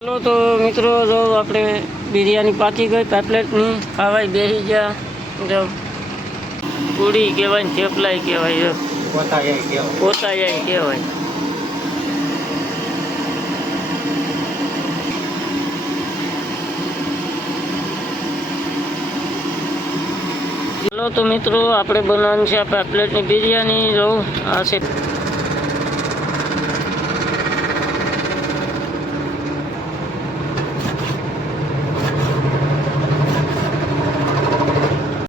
चलो तो मित्रों जो अपने बिरयानी पाकी गई पेपलेटनी खावाई बेही गया जो पूड़ी कहवाय थेपलाई कहवाय जो पोता कहवाय। चलो तो मित्रों आपणे बनावવાની છે આ પેપલેટની બિરયાની જો આ છે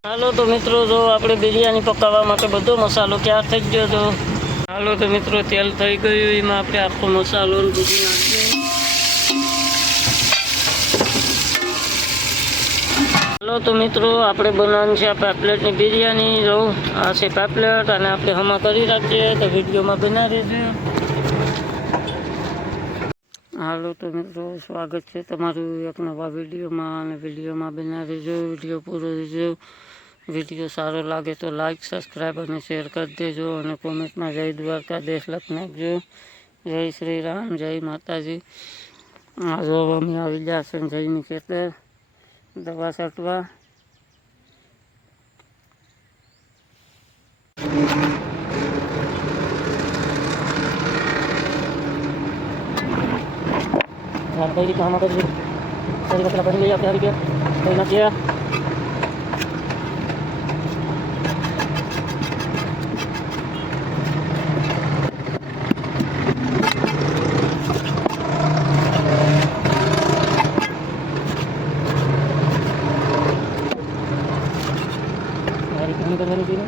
हालो तो मित्रों जो આપણે બિરયાની પકાવવા માટે બધો મસાલો તૈયાર થઈ ગયો તો હાલો તો મિત્રો તેલ થઈ ગયું એમાં આપણે આખો મસાલો બધું નાખીએ। હાલો તો મિત્રો આપણે બનાવવાની છે આ પેપલેટની બિરયાની જો આ છે પેપલેટ અને આપણે હમા કરી રાખીએ તો વિડીયોમાં બના રહેજો। હાલો તો મિત્રો સ્વાગત છે તમારું એક નવા વિડીયોમાં અને વિડીયોમાં બના રહેજો, વિડીયો પૂરો રહેજો। વિડીયો સારો લાગે તો લાઈક સબસ્ક્રાઈબ અને શેર કરી દેજો અને કોમેન્ટમાં જય દ્વારકાધીશ લખી નાખજો। જય શ્રી રામ, જય માતાજી। આ જો અમે આવી ગયા છે જયની ખેતર દવા છાંટવા। कई रीते हम कर सही कचरा बन गई क्या रीते कहीं ना किया करवानी चाहिए।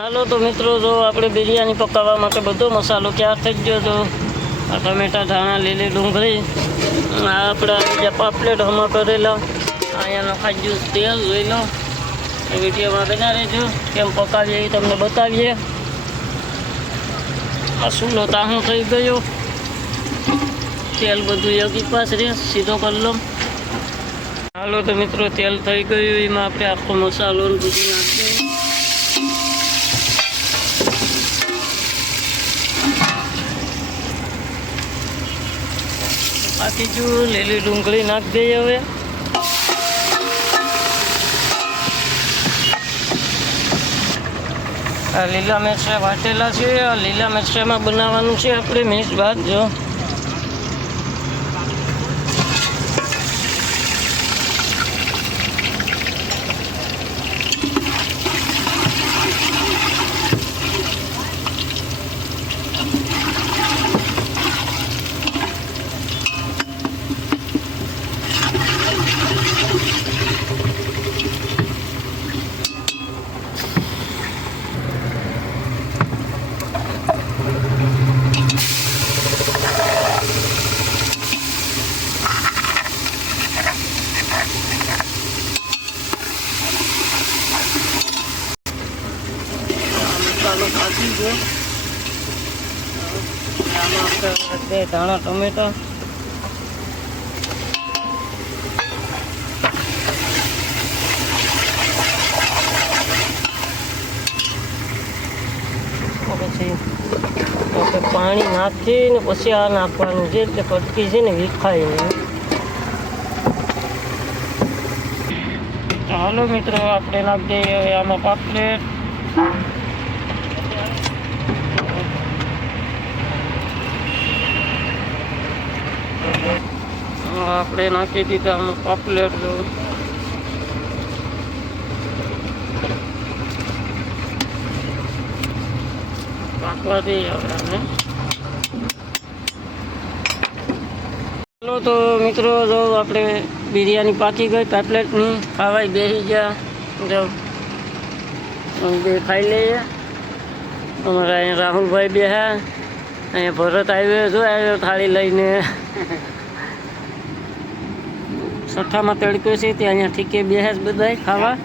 હાલો તો મિત્રો જો આપણે બિરયાની પકાવવા માટે બધો મસાલો તૈયાર થઈ ગયો તો આ ટમેટા ધાણા લીલી ડુંગળી આ આપણા બીજા પાપલેટ હમા કરેલા અહીંયાનો ખાજ્યું તેલ જોઈ લો એ વિડીયોમાં બના રહેજો કેમ પકાવીએ એ તમને બતાવીએ। આ સુલો તાહું થઈ ગયો, તેલ બધું એકી પાસ રે સીધો કરી લો. હાલો તો મિત્રો તેલ થઈ ગયું, એમાં આપણે આખો મસાલો બધું નાખીએ. બાકી જો લીલી ડુંગળી નાખી દઈએ. હવે આ લીલા મરચાં વાટેલા છે, આ લીલા મરચાંમાં બનાવવાનું છે આપણે મિક્સ ભાત. જો નાખી દો. આમાં 2 ધાણા ટમેટા, પછી પાણી નાખીને પછી આ નાખવાનું છે, એટલે કટકી છે ને વિખાય નહીં. ચાલો મિત્રો આપણે નાખી દઈએ આમાં પાપલેટ. આપણે નાખી દીધા આમાં પાપલેટ. પાકવા દઈએ હવે આને. ચાલો તો મિત્રો જો આપણે બિરયાની પાકી ગઈ પાપલેટની, ખાવાય બેસી ગયા. જો બે ખાઈ લઈએ. અમારા અહીંયા રાહુલભાઈ બેહ્યા, અહીંયા ભરત આવ્યો, જો આવ્યો થાળી લઈને. સઠ્ઠામાં તડકો છે, ત્યાં અહીંયા ઠીકે બેસે બધા ખાવા.